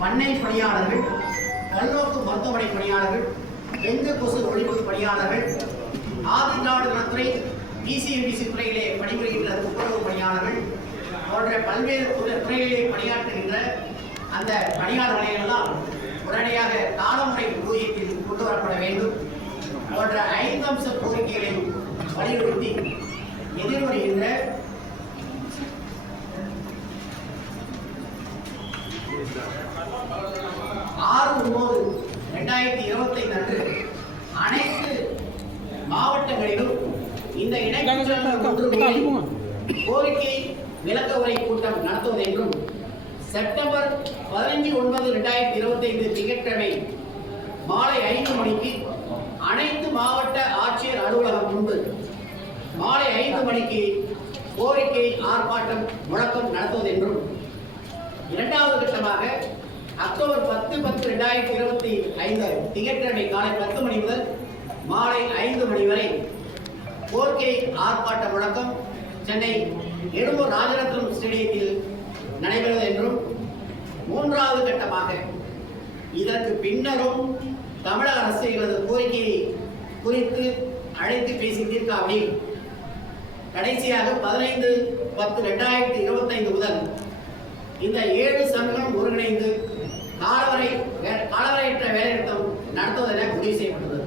பண்ணை பணியாளர்கள், பல்நோக்கு மருத்துவமனை பணியாளர்கள், டெங்கு கொசு ஒழிப்பு பணியாளர்கள், ஆதிதிராவிட நலத்துறை டிசிஎம்பிசி துறையிலே பணிபுரிகின்ற துப்புரவு பணியாளர்கள் போன்ற பல்வேறு துறைகளிலே பணியாற்றுகின்ற அந்த பணியாளர்களை எல்லாம் உடனடியாக காலமுறை ஊதியத்தில் கொண்டு வரப்பட வேண்டும் போன்ற 5 அம்ச கோரிக்கைகளை வலியுறுத்தி எதிர்வருகின்ற 6/9/2025 அன்று அனைத்து மாவட்டங்களிலும் இந்த கோரிக்கை விளக்க உரை கூட்டம் நடத்துவது என்றும் செப்டம்பர் 15/9/2025 திங்கட்கிழமை மாலை 5 மணிக்கு அனைத்து மாவட்ட ஆட்சியர் அலுவலகம் முன்பு மாலை 5 மணிக்கு கோரிக்கை ஆர்ப்பாட்டம் முழக்கம் நடத்துவது என்றும், இரண்டாவது கட்டமாக அக்டோபர் 10/10/2025 திங்கட்கிழமை காலை 10 மணி முதல் மாலை 5 மணி வரை கோரிக்கை ஆர்ப்பாட்ட முழக்கம் சென்னை எழும்பூர் ராஜரத்னம் ஸ்டேடியத்தில் நடைபெறுவது என்றும், மூன்றாவது கட்டமாக இதற்கு பின்னரும் தமிழக அரசு எங்களது கோரிக்கையை குறித்து அழைத்து பேசி தீர்க்காமல் கடைசியாக 15/10/2025 முதல் இந்த 7 சங்கங்களும் ஒருங்கிணைந்து காலவரையற்ற வேலைநிறுத்தம் நடத்துவதென முடிவு செய்யப்பட்டுள்ளது.